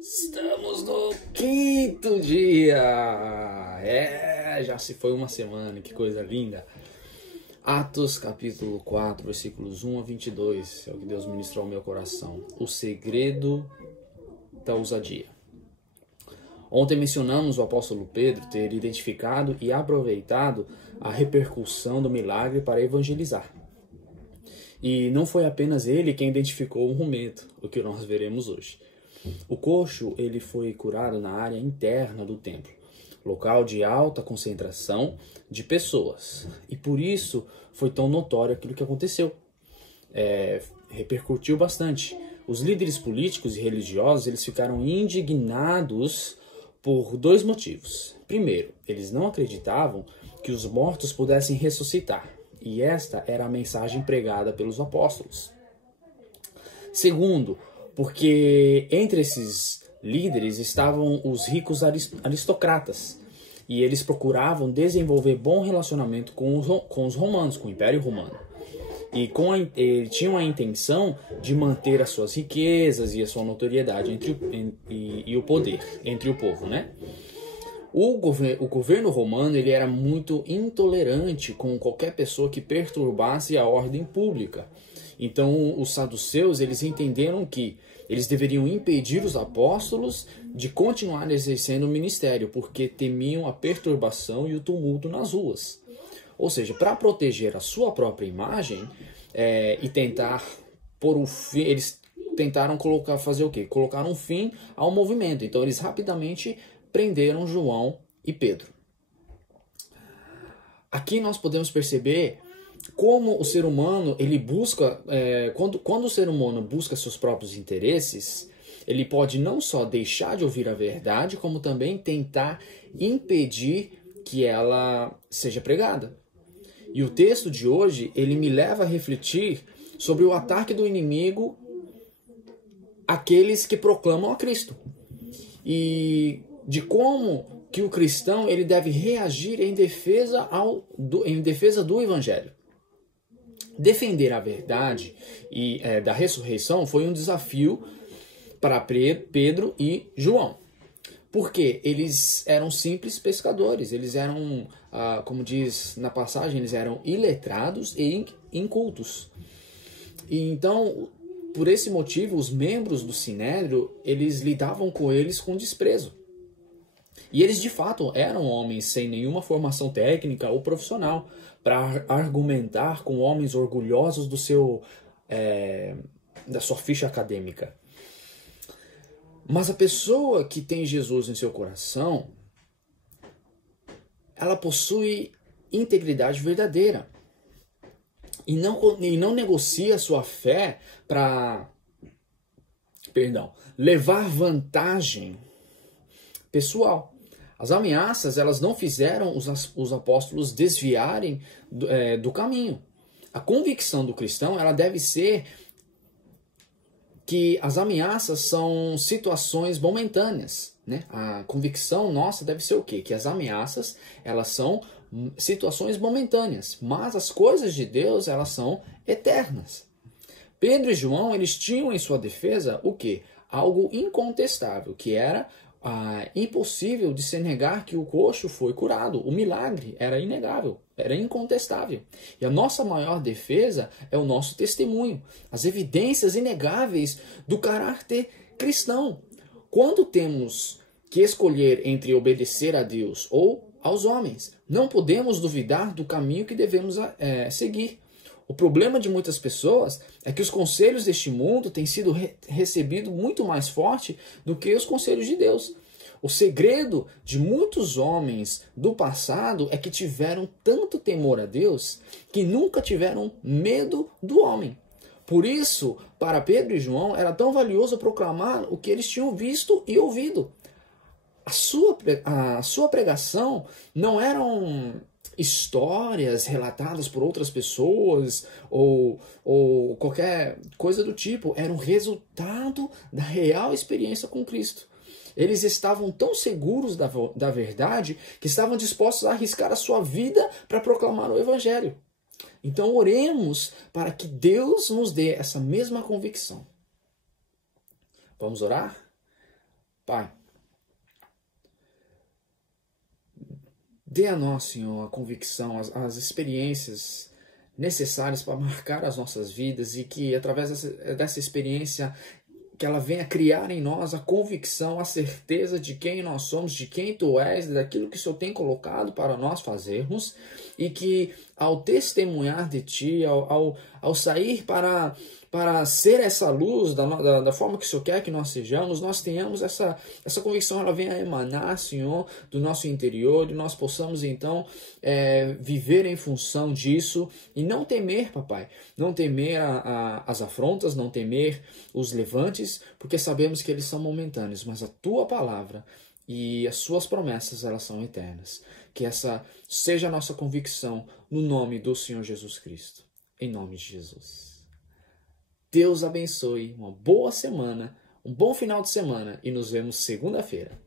Estamos no quinto dia. Já se foi uma semana, que coisa linda. Atos capítulo 4, versículos 1 a 22. É o que Deus ministrou ao meu coração. O segredo da ousadia. Ontem mencionamos o apóstolo Pedro ter identificado e aproveitado a repercussão do milagre para evangelizar. E não foi apenas ele quem identificou o jumento, o que nós veremos hoje. O coxo ele foi curado na área interna do templo, local de alta concentração de pessoas. E por isso foi tão notório aquilo que aconteceu. Repercutiu bastante. Os líderes políticos e religiosos eles ficaram indignados por dois motivos. Primeiro, eles não acreditavam que os mortos pudessem ressuscitar. E esta era a mensagem pregada pelos apóstolos. Segundo, porque entre esses líderes estavam os ricos aristocratas. E eles procuravam desenvolver bom relacionamento com os romanos, com o Império Romano. E tinham a intenção de manter as suas riquezas e a sua notoriedade e o poder entre o povo, né? O governo romano ele era muito intolerante com qualquer pessoa que perturbasse a ordem pública. Então os saduceus eles entenderam que eles deveriam impedir os apóstolos de continuar exercendo o ministério, porque temiam a perturbação e o tumulto nas ruas. Ou seja, para proteger a sua própria imagem e tentar pôr um fim, eles tentaram fazer o quê? Colocar um fim ao movimento. Então eles rapidamente prenderam João e Pedro. Aqui nós podemos perceber como o ser humano ele busca, quando o ser humano busca seus próprios interesses, ele pode não só deixar de ouvir a verdade, como também tentar impedir que ela seja pregada. E o texto de hoje, ele me leva a refletir sobre o ataque do inimigo àqueles que proclamam a Cristo. E de como que o cristão ele deve reagir em defesa do Evangelho. Defender a verdade da ressurreição foi um desafio para Pedro e João. Porque eles eram simples pescadores, eles eram, como diz na passagem, eles eram iletrados e incultos. E então, por esse motivo, os membros do Sinédrio, eles lidavam com eles com desprezo. E eles, de fato, eram homens sem nenhuma formação técnica ou profissional para argumentar com homens orgulhosos da sua ficha acadêmica. Mas a pessoa que tem Jesus em seu coração, ela possui integridade verdadeira. E não negocia sua fé para, levar vantagem pessoal. As ameaças, elas não fizeram os apóstolos desviarem do caminho. A convicção do cristão, ela deve ser que as ameaças são situações momentâneas, né? A convicção nossa deve ser o quê? Que as ameaças, elas são situações momentâneas, mas as coisas de Deus, elas são eternas. Pedro e João, eles tinham em sua defesa o quê? Algo incontestável, que era impossível de se negar que o coxo foi curado. O milagre era inegável, era incontestável. E a nossa maior defesa é o nosso testemunho, as evidências inegáveis do caráter cristão. Quando temos que escolher entre obedecer a Deus ou aos homens, não podemos duvidar do caminho que devemos seguir. O problema de muitas pessoas é que os conselhos deste mundo têm sido recebidos muito mais forte do que os conselhos de Deus. O segredo de muitos homens do passado é que tiveram tanto temor a Deus que nunca tiveram medo do homem. Por isso, para Pedro e João, era tão valioso proclamar o que eles tinham visto e ouvido. A sua pregação não eram histórias relatadas por outras pessoas ou qualquer coisa do tipo, era um resultado da real experiência com Cristo. Eles estavam tão seguros da verdade que estavam dispostos a arriscar a sua vida para proclamar o Evangelho. Então oremos para que Deus nos dê essa mesma convicção. Vamos orar? Pai, dê a nós, Senhor, a convicção, as experiências necessárias para marcar as nossas vidas e que, através dessa experiência, que ela venha criar em nós a convicção, a certeza de quem nós somos, de quem Tu és, daquilo que o Senhor tem colocado para nós fazermos, e que ao testemunhar de Ti, ao sair para ser essa luz da forma que o Senhor quer que nós sejamos, nós tenhamos essa convicção, ela venha a emanar, Senhor, do nosso interior, e nós possamos então viver em função disso e não temer, papai, não temer as afrontas, não temer os levantes, porque sabemos que eles são momentâneos, mas a Tua palavra e as Suas promessas, elas são eternas. Que essa seja a nossa convicção no nome do Senhor Jesus Cristo. Em nome de Jesus. Deus abençoe, uma boa semana, um bom final de semana e nos vemos segunda-feira.